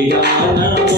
Yeah, yeah, yeah.